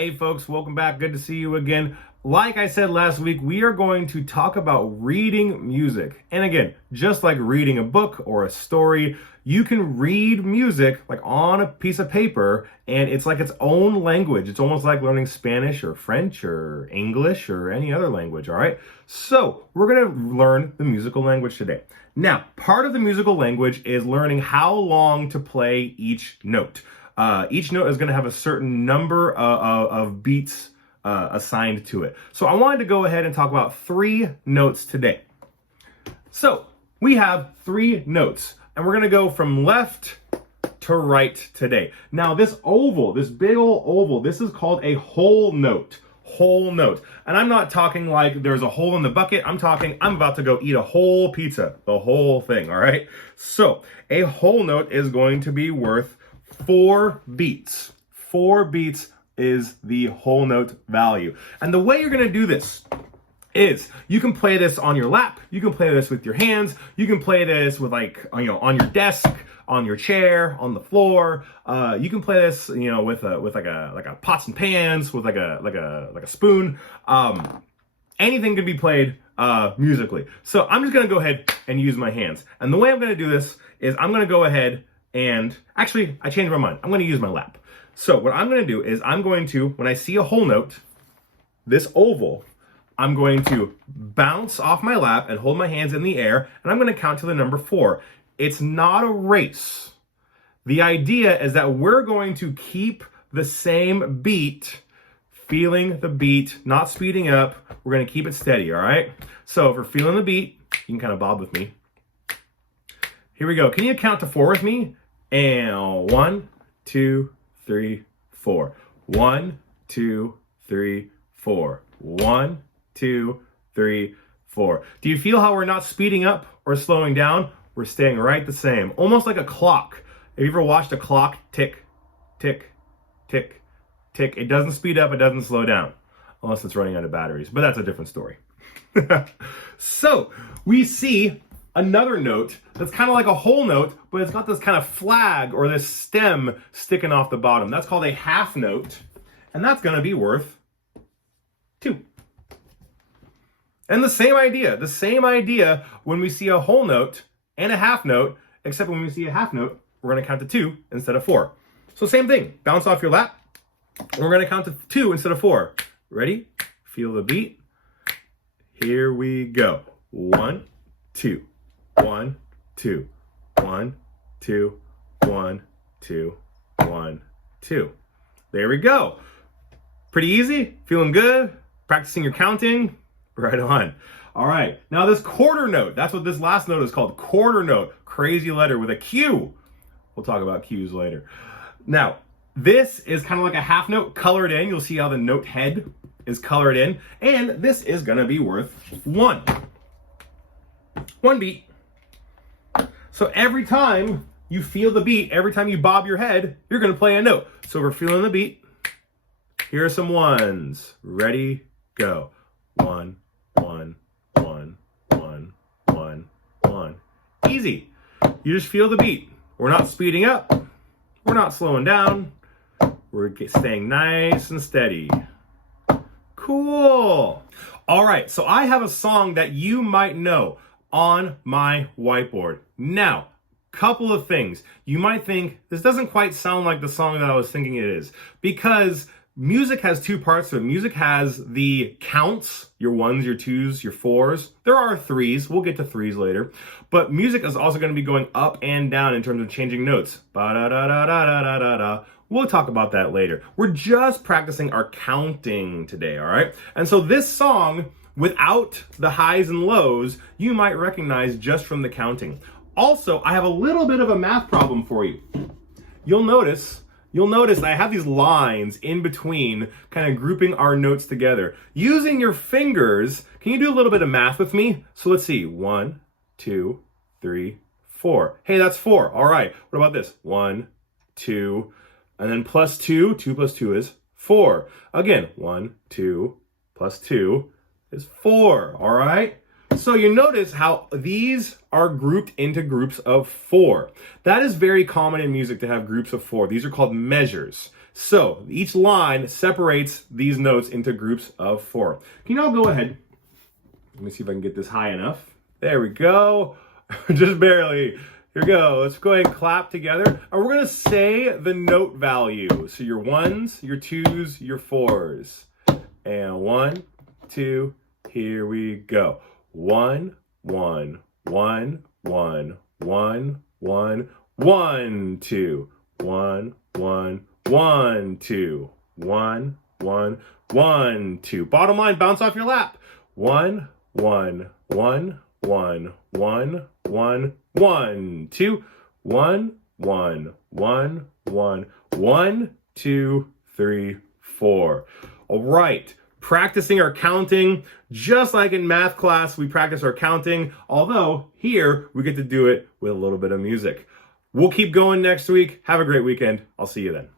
Hey folks, welcome back. Good to see you again. Like I said last week, we are going to talk about reading music. And again, just like reading a book or a story, you can read music like on a piece of paper and it's like its own language. It's almost like learning Spanish or French or English or any other language, all right? So we're going to learn the musical language today. Now, part of the musical language is learning how long to play each note. Each note is going to have a certain number of beats assigned to it. So I wanted to go ahead and talk about 3 notes today. So we have 3 notes, and we're going to go from left to right today. Now this oval, this big old oval, this is called a whole note. Whole note. And I'm not talking like there's a hole in the bucket. I'm talking I'm about to go eat a whole pizza, the whole thing, all right? So a whole note is going to be worth 4 beats. 4 beats is the whole note value. And the way you're going to do this is you can play this on your lap, you can play this with your hands, you can play this with on your desk, on your chair, on the floor. You can play this, with like a pots and pans, with like a spoon. Anything can be played musically. So I'm just going to go ahead and use my hands. And the way I'm going to do this is I'm going to go ahead and actually, I changed my mind. I'm going to use my lap. So what I'm going to do is I'm going to, when I see a whole note, this oval, I'm going to bounce off my lap and hold my hands in the air, and I'm going to count to the number 4. It's not a race. The idea is that we're going to keep the same beat, feeling the beat, not speeding up. We're going to keep it steady, all right? So if we're feeling the beat, you can kind of bob with me. Here we go. Can you count to 4 with me? And 1, 2, 3, 4. 1, 2, 3, 4. 1, 2, 3, 4. Do you feel how we're not speeding up or slowing down? We're staying right the same, almost like a clock. Have you ever watched a clock tick, tick, tick, tick? It doesn't speed up, it doesn't slow down, unless it's running out of batteries, but that's a different story. So we see another note that's kind of like a whole note, but it's got this kind of flag or this stem sticking off the bottom. That's called a half note, and that's going to be worth 2. And the same idea when we see a whole note and a half note, except when we see a half note, we're going to count to 2 instead of 4. So same thing, bounce off your lap, and we're going to count to 2 instead of 4. Ready? Feel the beat. Here we go. 1, 2. 1, 2, 1, 2, 1, 2, 1, 2. There we go. Pretty easy? Feeling good? Practicing your counting? Right on. All right. Now this quarter note, that's what this last note is called. Quarter note. Crazy letter with a Q. We'll talk about Qs later. Now, this is kind of like a half note colored in. You'll see how the note head is colored in. And this is going to be worth 1. 1 beat. So every time you feel the beat, every time you bob your head, you're going to play a note. So we're feeling the beat. Here are some 1s. Ready, go. 1, 1, 1, 1, 1, 1. Easy. You just feel the beat. We're not speeding up. We're not slowing down. We're staying nice and steady. Cool. All right, so I have a song that you might know on my whiteboard. Now, couple of things. You might think this doesn't quite sound like the song that I was thinking it is, because music has 2 parts to it. Music has the counts, your 1s, your 2s, your 4s. There are 3s. We'll get to 3s later. But music is also going to be going up and down in terms of changing notes. Ba-da-da-da-da-da-da-da. We'll talk about that later. We're just practicing our counting today, all right? And so this song, without the highs and lows, you might recognize just from the counting. Also, I have a little bit of a math problem for you. You'll notice I have these lines in between, kind of grouping our notes together. Using your fingers, can you do a little bit of math with me? So let's see, 1, 2, 3, 4. Hey, that's 4. All right, what about this? 1, 2, and then plus 2. 2 plus 2 is 4. Again, 1, 2, plus 2 is 4. All right? So you notice how these are grouped into groups of 4. That is very common in music to have groups of 4. These are called measures. So each line separates these notes into groups of 4. Can you all go ahead? Let me see if I can get this high enough. There we go. Just barely. Here we go. Let's go ahead and clap together. And we're going to say the note value. So your 1s, your 2s, your 4s. And 1, 2, here we go. 1, 1, 1, 1, 1, 1, 1, 2, 1, 1, 1, 2, 1, 1, 1, 2. Bottom line, bounce off your lap. 1, 1, 1, 1, 1, 1, 1, 2, 1, 1, 1, 1, 1, 2, 3, 4. All right. Practicing our counting, just like in math class, we practice our counting, although here we get to do it with a little bit of music. We'll keep going next week. Have a great weekend. I'll see you then.